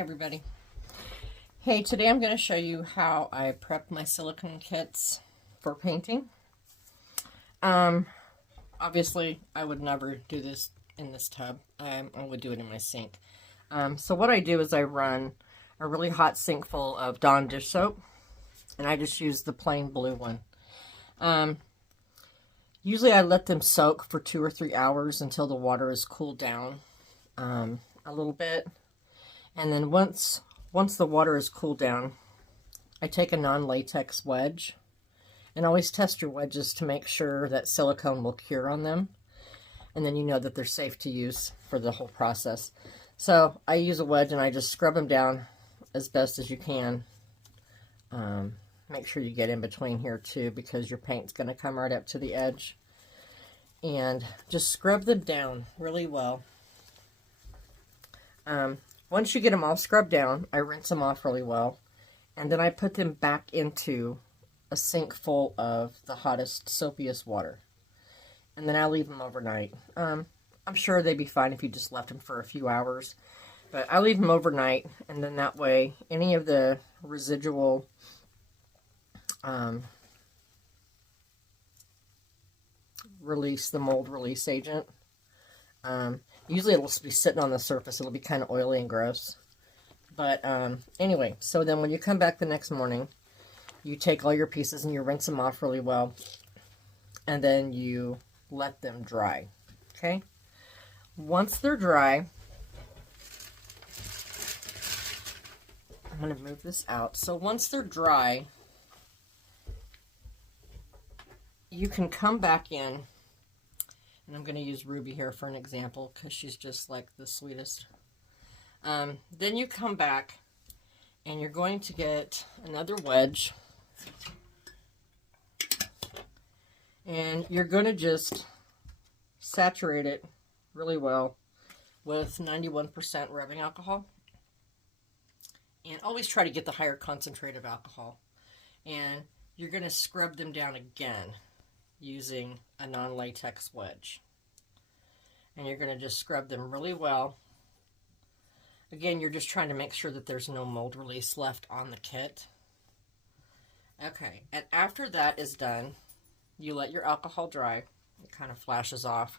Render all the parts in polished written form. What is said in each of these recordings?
everybody. Hey, today I'm going to show you how I prep my silicone kits for painting. Obviously I would never do this in this tub. I would do it in my sink. So what I do is I run a really hot sink full of Dawn dish soap, and I just use the plain blue one. Usually I let them soak for 2 or 3 hours until the water is cooled down a little bit. And then once the water is cooled down, I take a non-latex wedge, and always test your wedges to make sure that silicone will cure on them, and then you know that they're safe to use for the whole process. So I use a wedge and I just scrub them down as best as you can. Make sure you get in between here too, because your paint's going to come right up to the edge. And just scrub them down really well. Once you get them all scrubbed down, I rinse them off really well, and then I put them back into a sink full of the hottest, soapiest water. And then I leave them overnight. I'm sure they'd be fine if you just left them for a few hours, but I leave them overnight, and then that way any of the residual release, the mold release agent, usually it'll be sitting on the surface. It'll be kind of oily and gross. But anyway, so then when you come back the next morning, you take all your pieces and you rinse them off really well. And then you let them dry. Okay? Once they're dry, I'm going to move this out. So once they're dry, you can come back in. And I'm going to use Ruby here for an example because she's just like the sweetest. Then you come back and you're going to get another wedge. And you're going to just saturate it really well with 91% rubbing alcohol. And always try to get the higher concentrate of alcohol. And you're going to scrub them down again using a non-latex wedge. And you're going to just scrub them really well. Again, you're just trying to make sure that there's no mold release left on the kit. Okay, and after that is done, you let your alcohol dry. It kind of flashes off.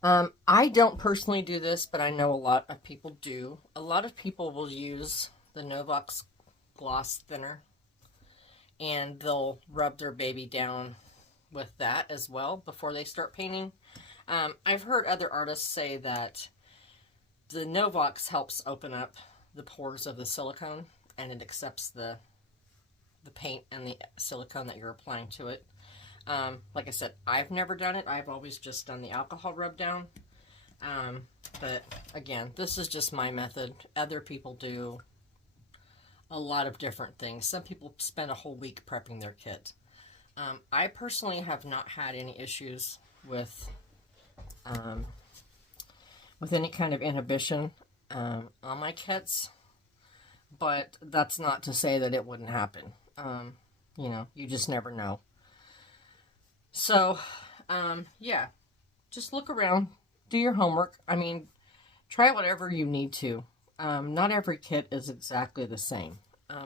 I don't personally do this, but I know a lot of people do. A lot of people will use the Novox gloss thinner, and they'll rub their baby down with that as well before they start painting. I've heard other artists say that the Novox helps open up the pores of the silicone, and it accepts the paint and the silicone that you're applying to it. Like I said, I've never done it. I've always just done the alcohol rub down. But again, this is just my method. Other people do a lot of different things. Some people spend a whole week prepping their kit. I personally have not had any issues with any kind of inhibition on my kits, but that's not to say that it wouldn't happen. You know, you just never know. So, yeah, just look around, do your homework. I mean, try whatever you need to. Not every kit is exactly the same,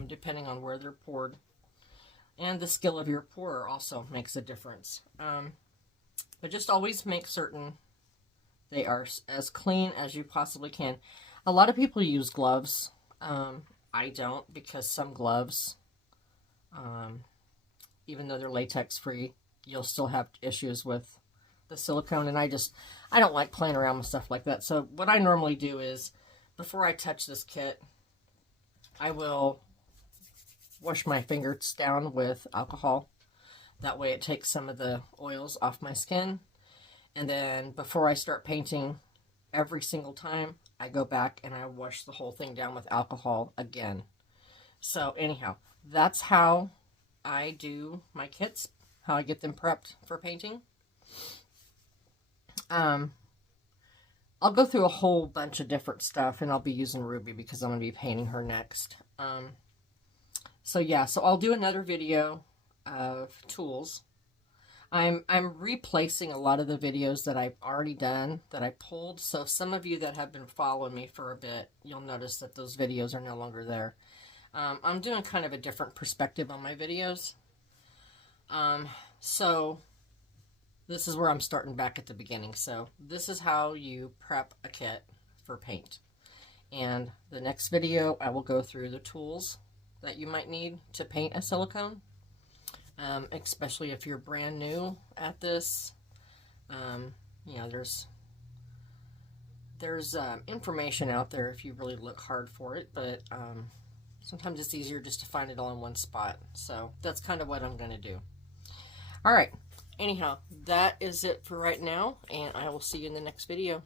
depending on where they're poured. And the skill of your pourer also makes a difference. But just always make certain they are as clean as you possibly can. A lot of people use gloves. I don't, because some gloves, even though they're latex free, you'll still have issues with the silicone. And I don't like playing around with stuff like that. So what I normally do is, before I touch this kit, I will wash my fingers down with alcohol. That way it takes some of the oils off my skin. And then before I start painting, every single time, I go back and I wash the whole thing down with alcohol again. So anyhow, that's how I do my kits, how I get them prepped for painting. I'll go through a whole bunch of different stuff, and I'll be using Ruby because I'm going to be painting her next. So yeah, so I'll do another video of tools. I'm replacing a lot of the videos that I've already done, that I pulled. So some of you that have been following me for a bit, you'll notice that those videos are no longer there. I'm doing kind of a different perspective on my videos. So this is where I'm starting back at the beginning. So this is how you prep a kit for paint. And the next video, I will go through the tools that you might need to paint a silicone. Especially if you're brand new at this. You know, there's information out there if you really look hard for it, but sometimes it's easier just to find it all in one spot. So that's kind of what I'm going to do. All right. Anyhow, that is it for right now, and I will see you in the next video.